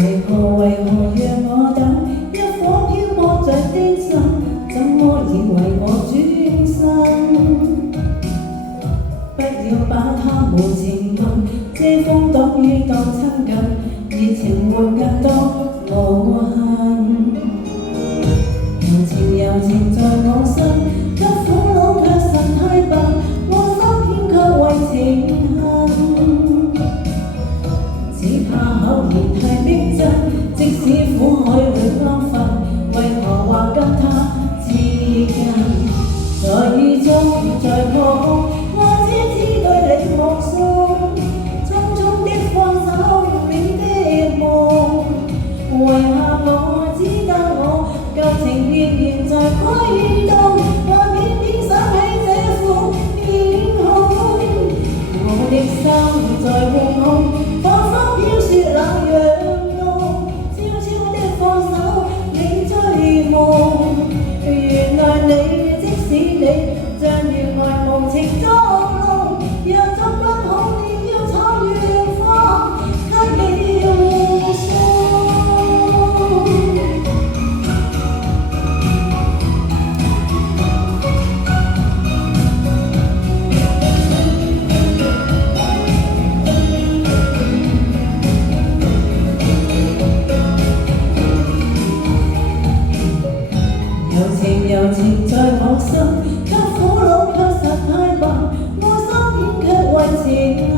為何讓我等一顆漂泊着的心，怎麼以為我轉身？不要把它無情問，遮風擋雨當親近，熱情活更多無痕。柔情在我心，給苦惱卻實太笨，我心偏卻為情恨。只怕口言太逼真，即使苦海裏安分，為何或跟他接近？在雨中在破空，我只知對你目送，匆匆的放手你的夢。為何我知道我舊情仍然在揮動，我偏偏想起這副面孔。我的心在惶恐，彷彿飄雪冷陽凍，悄悄的放手你追夢。原來你即使你像原來無情捉弄，若作不好你要闖遠方，給你護送。柔情在我心，給苦惱卻實太笨，我心偏卻為情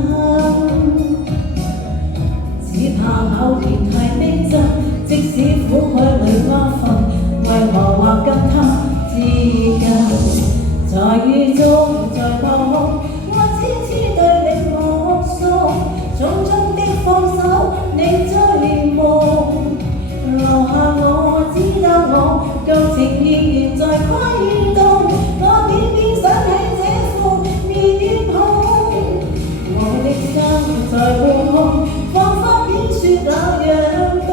恨。只怕考驗太逼真，即使苦海裏安分，為何或跟他接近？在雨中在破空，我痴痴對你目送，匆匆的放手你追夢。留下我知道我舊情仍然在揮動，我偏偏想起這副面孔。我的心在惶恐，彷彿飄雪冷陽凍，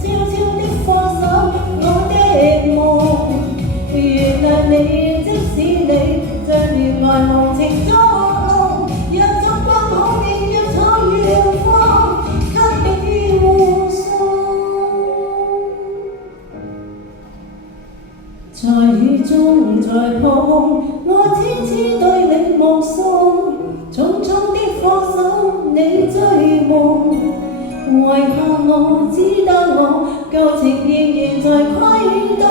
悄悄的放手我的夢。原來你即使你像原來無情捉弄，若作不好你要闖遠方，給你護送。在雨中在破空，我痴痴對你目送，匆匆的放手你追夢。為何我知道我舊情仍然在揮動？